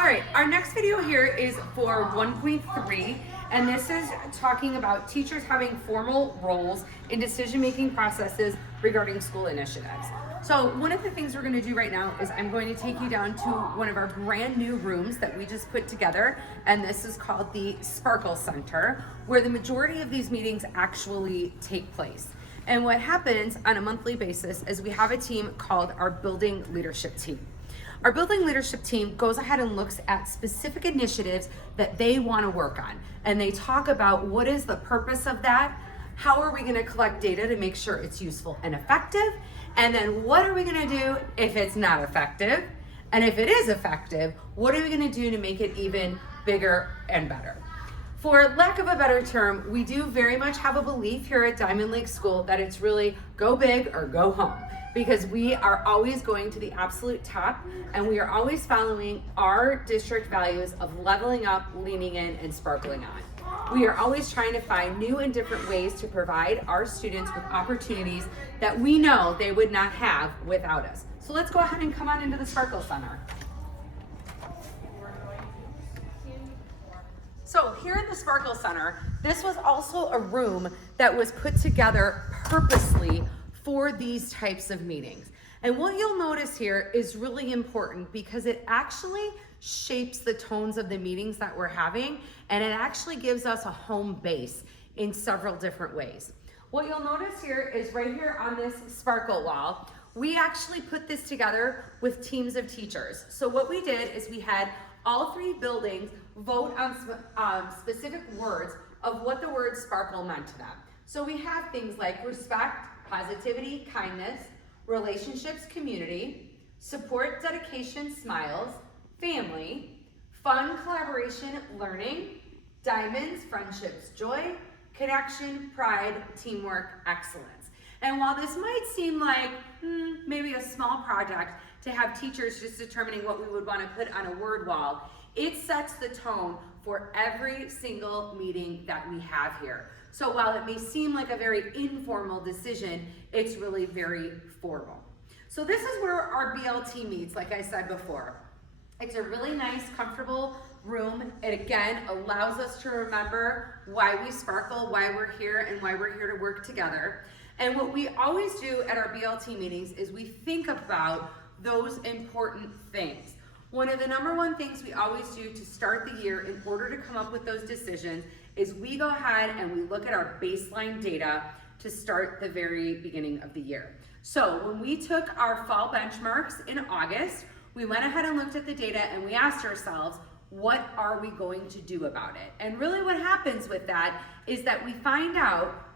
All right, our next video here is for 1.3, and this is talking about teachers having formal roles in decision-making processes regarding school initiatives. So one of the things we're going to do right now is I'm going to take you down to one of our brand new rooms that we just put together, and this is called the Sparkle Center, where the majority of these meetings actually take place. And what happens on a monthly basis is we have a team called our Building Leadership Team. Our Building Leadership Team goes ahead and looks at specific initiatives that they want to work on. And they talk about what is the purpose of that, how are we going to collect data to make sure it's useful and effective, and then what are we going to do if it's not effective, and if it is effective, what are we going to do to make it even bigger and better. For lack of a better term, we do very much have a belief here at Diamond Lake School that it's really go big or go home, because we are always going to the absolute top and we are always following our district values of leveling up, leaning in, and sparkling on. We are always trying to find new and different ways to provide our students with opportunities that we know they would not have without us. So let's go ahead and come on into the Sparkle Center. So here in the Sparkle Center, this was also a room that was put together purposely for these types of meetings. And what you'll notice here is really important because it actually shapes the tones of the meetings that we're having, and it actually gives us a home base in several different ways. What you'll notice here is right here on this Sparkle wall, we actually put this together with teams of teachers. So what we did is we had all three buildings vote on specific words of what the word sparkle meant to them. So we have things like respect, positivity, kindness, relationships, community, support, dedication, smiles, family, fun, collaboration, learning, diamonds, friendships, joy, connection, pride, teamwork, excellence. And while this might seem like maybe a small project to have teachers just determining what we would want to put on a word wall, it sets the tone for every single meeting that we have here. So while it may seem like a very informal decision, it's really very formal. So this is where our BLT meets, like I said before. It's a really nice, comfortable room. It again allows us to remember why we sparkle, why we're here, and why we're here to work together. And what we always do at our BLT meetings is we think about those important things. One of the number one things we always do to start the year in order to come up with those decisions is we go ahead and we look at our baseline data to start the very beginning of the year. So when we took our fall benchmarks in August, we went ahead and looked at the data and we asked ourselves, what are we going to do about it? And really what happens with that is that we find out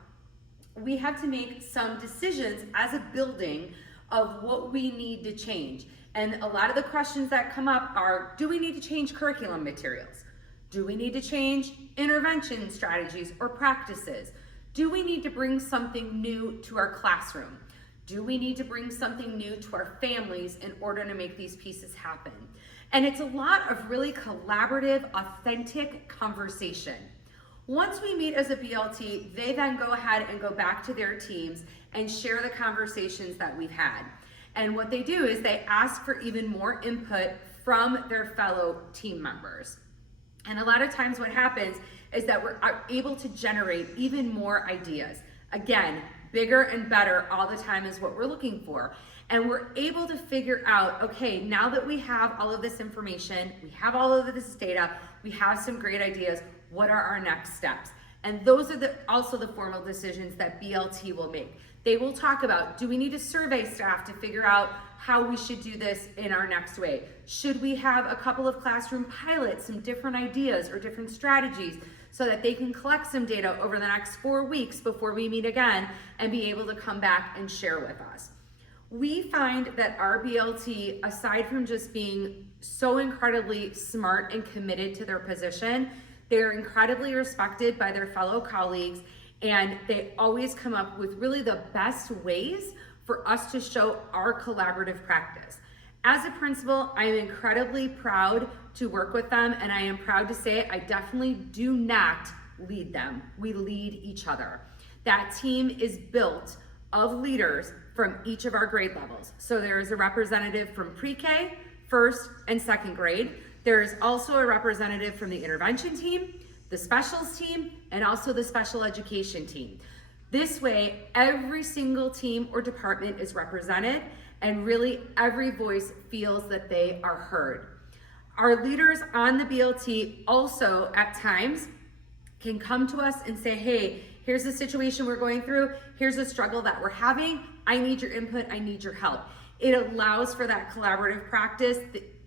we have to make some decisions as a building of what we need to change. And a lot of the questions that come up are, do we need to change curriculum materials? Do we need to change intervention strategies or practices? Do we need to bring something new to our classroom? Do we need to bring something new to our families in order to make these pieces happen? And it's a lot of really collaborative, authentic conversation. Once we meet as a BLT, they then go ahead and go back to their teams and share the conversations that we've had. And what they do is they ask for even more input from their fellow team members. And a lot of times what happens is that we're able to generate even more ideas. Again, bigger and better all the time is what we're looking for. And we're able to figure out, okay, now that we have all of this information, we have all of this data, we have some great ideas, what are our next steps? And those are also the formal decisions that BLT will make. They will talk about, do we need to survey staff to figure out how we should do this in our next way? Should we have a couple of classroom pilots, some different ideas or different strategies so that they can collect some data over the next 4 weeks before we meet again and be able to come back and share with us? We find that our BLT, aside from just being so incredibly smart and committed to their position, they're incredibly respected by their fellow colleagues, and they always come up with really the best ways for us to show our collaborative practice. As a principal, I am incredibly proud to work with them, and I am proud to say I definitely do not lead them. We lead each other. That team is built of leaders from each of our grade levels. So there is a representative from pre-K, first and second grade. There's also a representative from the intervention team, the specials team, and also the special education team. This way, every single team or department is represented, and really every voice feels that they are heard. Our leaders on the BLT also at times can come to us and say, hey, here's the situation we're going through, here's the struggle that we're having, I need your input, I need your help. It allows for that collaborative practice.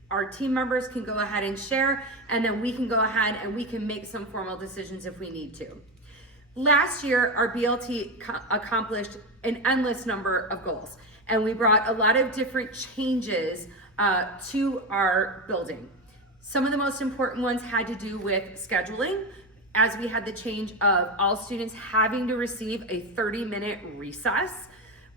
Our team members can go ahead and share, and then we can go ahead and we can make some formal decisions if we need to. Last year, our BLT accomplished an endless number of goals, and we brought a lot of different changes to our building. Some of the most important ones had to do with scheduling, as we had the change of all students having to receive a 30-minute recess.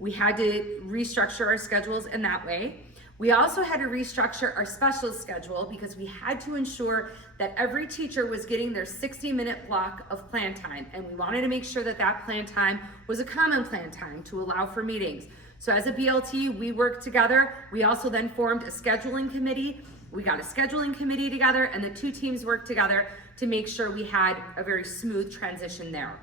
We had to restructure our schedules in that way. We also had to restructure our special schedule because we had to ensure that every teacher was getting their 60-minute block of plan time, and we wanted to make sure that that plan time was a common plan time to allow for meetings. So as a BLT, we worked together. We also then formed a scheduling committee. We got a scheduling committee together, and the two teams worked together to make sure we had a very smooth transition there.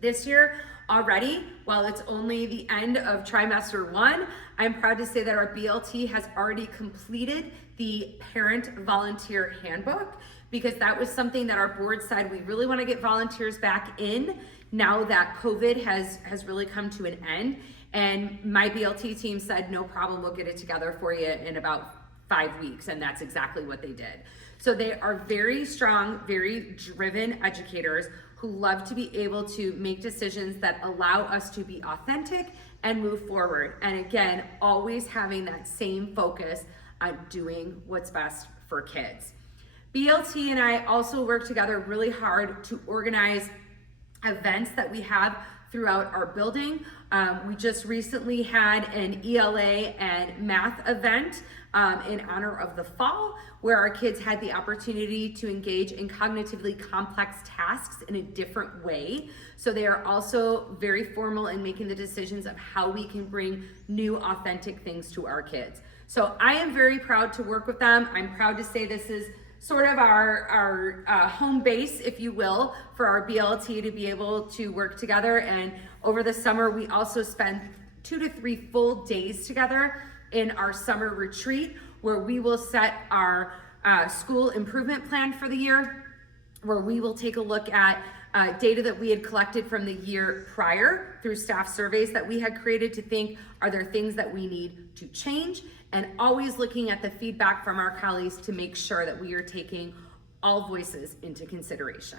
This year already, while it's only the end of trimester 1, I'm proud to say that our BLT has already completed the parent volunteer handbook, because that was something that our board said we really want to get volunteers back in now that COVID has really come to an end. And my BLT team said, no problem, we'll get it together for you in about 5 weeks, and that's exactly what they did. So they are very strong, very driven educators who love to be able to make decisions that allow us to be authentic and move forward. And again, always having that same focus on doing what's best for kids. BLT and I also work together really hard to organize events that we have throughout our building. We just recently had an ELA and math event in honor of the fall, where our kids had the opportunity to engage in cognitively complex tasks in a different way. So they are also very formal in making the decisions of how we can bring new, authentic things to our kids. So I am very proud to work with them. I'm proud to say this is sort of our home base, if you will, for our BLT to be able to work together. And over the summer, we also spend 2 to 3 full days together in our summer retreat, where we will set our school improvement plan for the year, where we will take a look at data that we had collected from the year prior through staff surveys that we had created to think, are there things that we need to change? And always looking at the feedback from our colleagues to make sure that we are taking all voices into consideration.